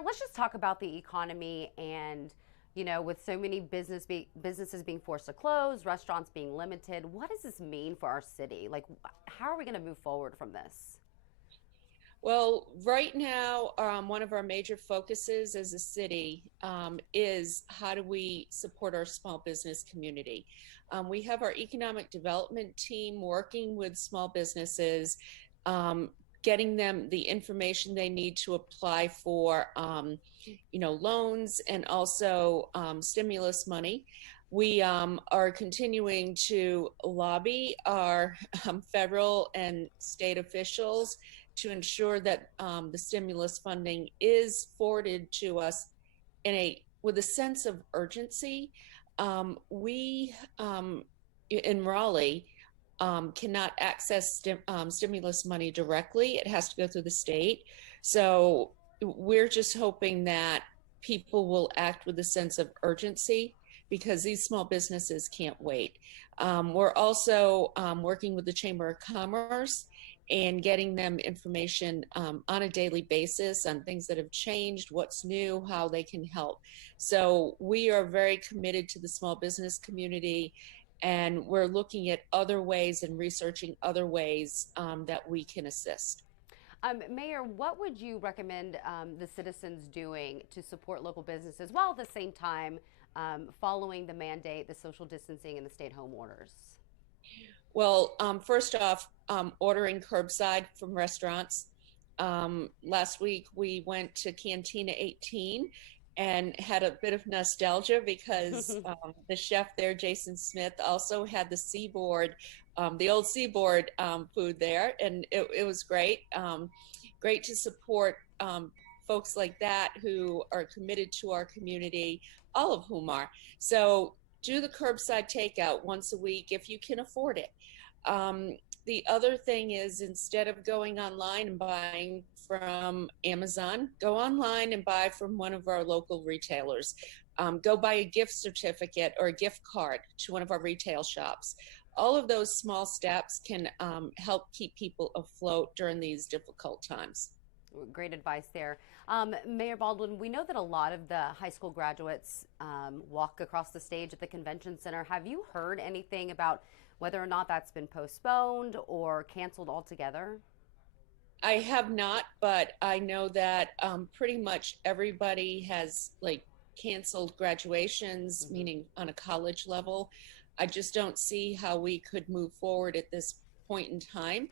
Mayor, let's just talk about the economy and, with so many businesses being forced to close, restaurants being limited, what does this mean for our city? Like, how are we going to move forward from this? Well, right now, one of our major focuses as a city is how do we support our small business community? We have our economic development team working with small businesses, um, getting them the information they need to apply for, loans and also stimulus money. We are continuing to lobby our federal and state officials to ensure that the stimulus funding is forwarded to us with a sense of urgency. We in Raleigh cannot access stimulus money directly. It has to go through the state. So we're just hoping that people will act with a sense of urgency because these small businesses can't wait. We're also working with the Chamber of Commerce and getting them information on a daily basis on things that have changed, what's new, how they can help. So we are very committed to the small business community, and we're looking at other ways and researching other ways that we can assist. Mayor, what would you recommend the citizens doing to support local businesses while at the same time following the mandate, the social distancing, and the stay-at-home orders? Well, first off, ordering curbside from restaurants. Last week we went to Cantina 18 and had a bit of nostalgia because the chef there, Jason Smith, also had the old Seaboard food there, and it was great. Great to support folks like that who are committed to our community, all of whom are. So do the curbside takeout once a week if you can afford it. The other thing is instead of going online and buying from Amazon, go online and buy from one of our local retailers. Go buy a gift certificate or a gift card to one of our retail shops. All of those small steps can help keep people afloat during these difficult times. Great advice there. Mayor Baldwin, we know that a lot of the high school graduates walk across the stage at the convention center. Have you heard anything about whether or not that's been postponed or canceled altogether? I have not, but I know that pretty much everybody has like canceled graduations, Hmm. meaning on a college level. I just don't see how we could move forward at this point in time.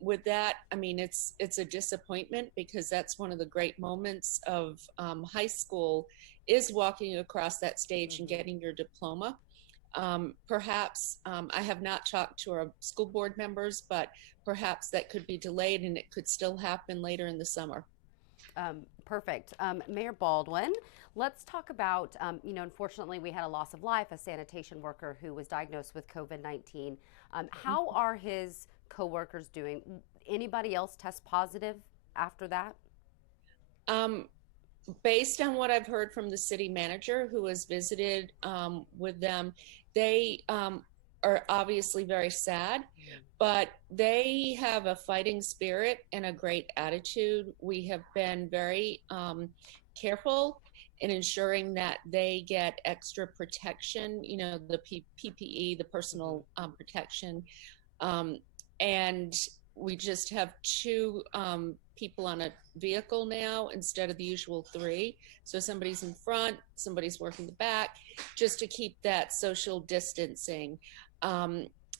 With that, I mean, it's a disappointment because that's one of the great moments of high school is walking across that stage and Hmm. getting your diploma. Perhaps I have not talked to our school board members, but perhaps that could be delayed and it could still happen later in the summer. Perfect. Mayor Baldwin, let's talk about, unfortunately, we had a loss of life, a sanitation worker who was diagnosed with COVID-19. How are his coworkers doing? Anybody else test positive after that? Um, Based on what I've heard from the city manager who has visited with them, they are obviously very sad, but they have a fighting spirit and a great attitude. We have been very careful in ensuring that they get extra protection, the PPE, the Hmm. personal protection. Um, and we just have two people on a vehicle now instead of the usual three. So somebody's in front, somebody's working the back, just to keep that social distancing.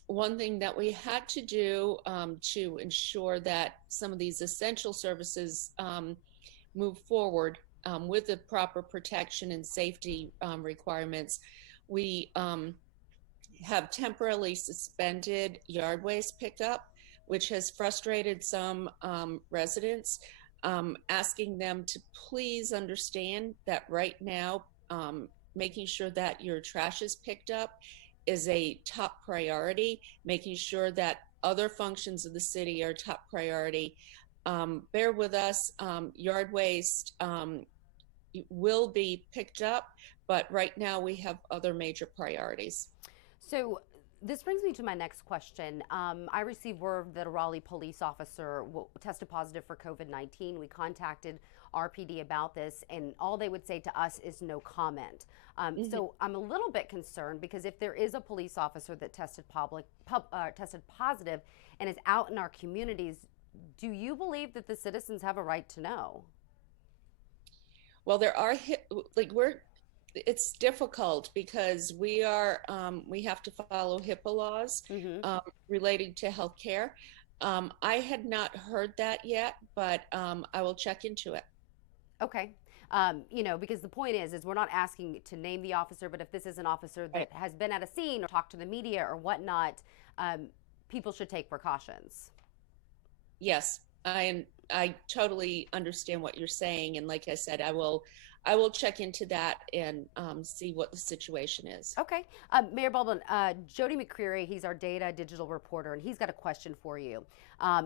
One thing that we had to do to ensure that some of these essential services move forward with the proper protection and safety requirements, we have temporarily suspended yard waste pickup, which has frustrated some residents, asking them to please understand that right now, making sure that your trash is picked up is a top priority, making sure that other functions of the city are top priority. Bear with us, yard waste will be picked up, but right now we have other major priorities. So this brings me to my next question. I received word that a Raleigh police officer tested positive for COVID-19. We contacted RPD about this, and all they would say to us is no comment. Mhm. So I'm a little bit concerned because if there is a police officer that tested positive and is out in our communities, do you believe that the citizens have a right to know? Well, there are like we're it's difficult because we have to follow HIPAA laws Hmm. relating to healthcare. I had not heard that yet, but I will check into it. Okay. Because the point is we're not asking to name the officer, but if this is an officer Right. that has been at a scene or talked to the media or whatnot, people should take precautions. Yes, I totally understand what you're saying, and like I said, I will check into that and see what the situation is. Okay. Mayor Baldwin, Jody McCreary, he's our data digital reporter, and he's got a question for you.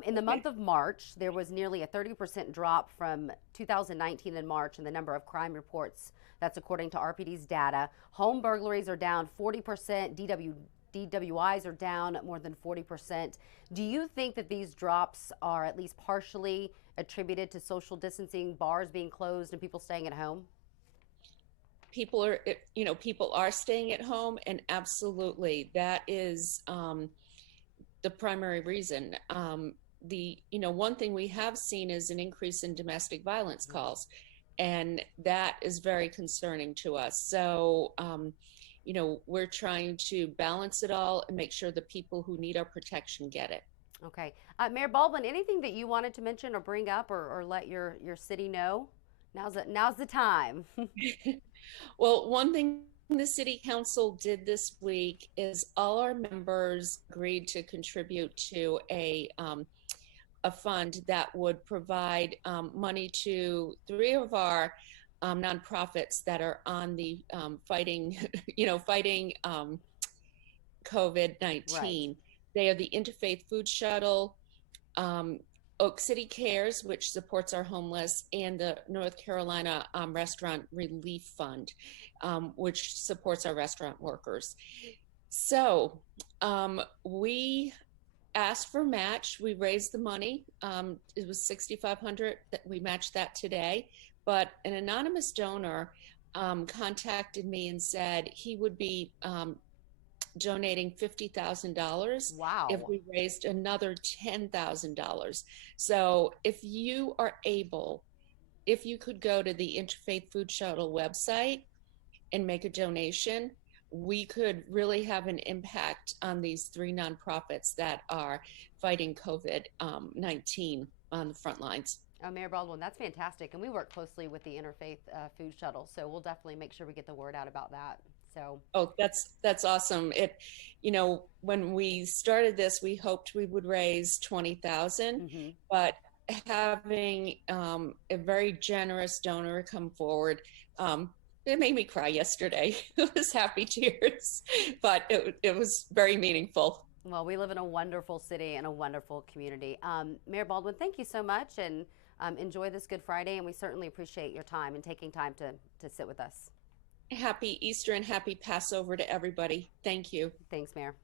In the Okay. month of March, there was nearly a 30% drop from 2019 in March in the number of crime reports. That's according to RPD's data. Home burglaries are down 40%. DWIs are down more than 40%. Do you think that these drops are at least partially attributed to social distancing, bars being closed, and people staying at home? People are staying at home, and absolutely that is the primary reason. One thing we have seen is an increase in domestic violence calls, and that is very concerning to us. So we're trying to balance it all and make sure the people who need our protection get it. Okay. Mayor Baldwin, anything that you wanted to mention or bring up or let your city know? Now's the time. Well, one thing the city council did this week is all our members agreed to contribute to a fund that would provide money to three of our nonprofits that are on the fighting, fighting Right. COVID-19. They are the Interfaith Food Shuttle, um, Oak City Cares, which supports our homeless, and the North Carolina Restaurant Relief Fund, which supports our restaurant workers. So we asked for match. We raised the money. It was 6,500. That we matched that today. But an anonymous donor contacted me and said he would be donating $50,000 if Wow. we raised another $10,000. So if you could go to the Interfaith Food Shuttle website and make a donation, we could really have an impact on these three nonprofits that are fighting COVID-19 on the front lines. Mayor Baldwin, that's fantastic. And we work closely with the Interfaith Food Shuttle, so we'll definitely make sure we get the word out about that. So, Oh, that's awesome. When we started this, we hoped we would raise 20,000, mhm. but having a very generous donor come forward, it made me cry yesterday. It was happy tears, but it was very meaningful. Well, we live in a wonderful city and a wonderful community. Mayor Baldwin, thank you so much and enjoy this Good Friday. And we certainly appreciate your time and taking time to sit with us. Happy Easter and happy Passover to everybody. Thank you. Thanks, Mayor.